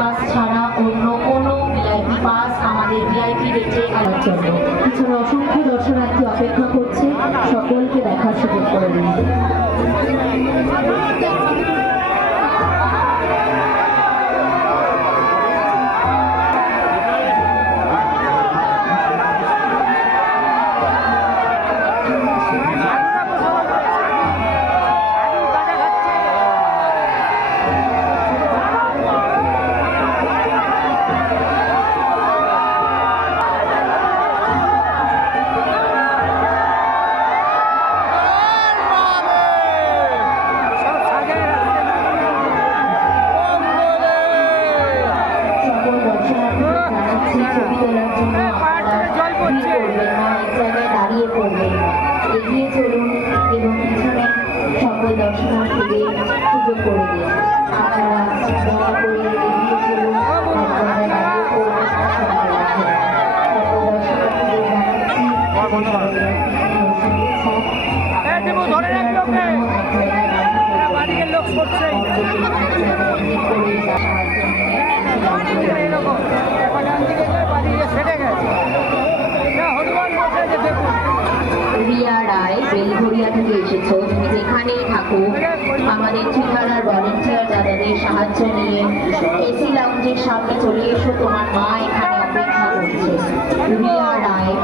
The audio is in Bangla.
পাস ছাড়া অন্য কোনো ভিআইপি পাস আমাদের ভিআইপি রেটে আনার জন্য। পিছনে অসংখ্য দর্শনার্থী অপেক্ষা করছে, সকলকে দেখার সুযোগ করে দিন। ছবি তোলার জন্য এক জায়গায় দাঁড়িয়ে পড়বেন, এগিয়ে চলুন এবং পিছনে সকল দর্শনার্থীদের সুযোগ করে দিন। আপনারা দয়া করে এগিয়ে চলুন, এক জায়গায় দাঁড়িয়ে পড়বেন, সকল দর্শনার্থীদের রিয়া রায় বেলঘরিয়া থেকে এসেছো, তুমি যেখানেই থাকো আমাদের ঠিকানার ভলেন্টিয়ার দাদাদের সাহায্য নিয়ে এসি লাউঞ্জের সামনে চলে এসো, তোমার মা এখানে অপেক্ষা করছে। রিয়া রায়।